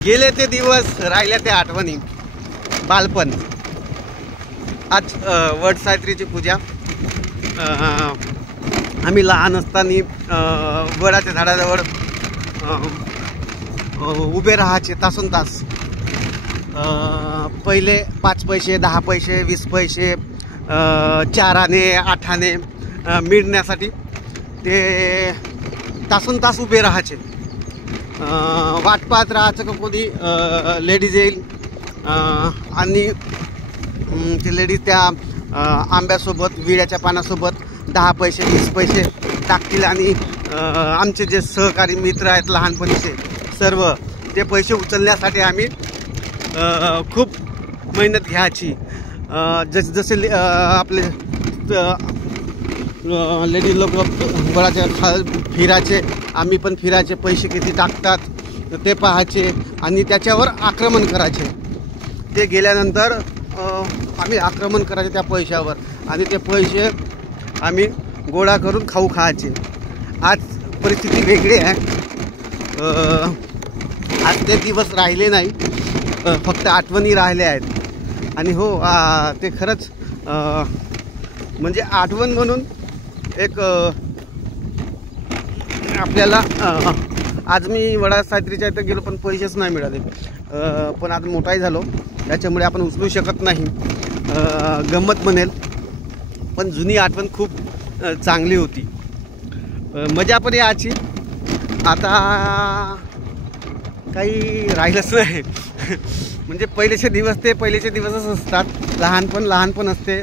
गेले ते दिवस, राहिल्या त्या आठवणी, बालपण. आज वटसावित्रीची पूजा. आम्ही लहान असताना वडाच्या झाडाजवळ उभे राहायचे तासन तास. पहिले 5 पैसे, 10 पैसे, 20 पैसे, 4 आणे, 8 आणे मिळण्यासाठी ते तासन तास उभे राहायचे. वाट पाहत राहायचं का कोणी लेडीज येईल आणि ते लेडीज त्या आंब्यासोबत, विड्याच्या पानासोबत 10 पैसे, 20 पैसे टाकतील आणि आमचे जे सहकारी मित्र आहेत लहानपणीचे सर्व, ते पैसे उचलण्यासाठी आम्ही खूप मेहनत घ्यायची. जसे आपले लेडीज लोक वडाच्या फिरायचे, आम्ही पण फिरायचे. पैसे किती टाकतात ते पाहायचे आणि त्याच्यावर आक्रमण करायचे. ते गेल्यानंतर आम्ही आक्रमण करायचे त्या पैशावर आणि ते पैसे आम्ही गोळा करून खाऊ खायचे. आज परिस्थिती वेगळी आहे. आज ते दिवस राहिले नाही, फक्त आठवणी राहिल्या आहेत. आणि हो, ते खरंच म्हणजे आठवण म्हणून एक आपल्याला. आज मी वटसावित्रीच्या इथं गेलो पण पैसेच नाही मिळाले. पण आता मोठाही झालो त्याच्यामुळे आपण उचलू शकत नाही. गंमत म्हणेल, पण जुनी आठवण खूप चांगली होती. मजा पण याची. आता काही राहिलंच नाही. म्हणजे पहिलेचे दिवस ते पहिलेचे दिवसच असतात. लहानपण असते.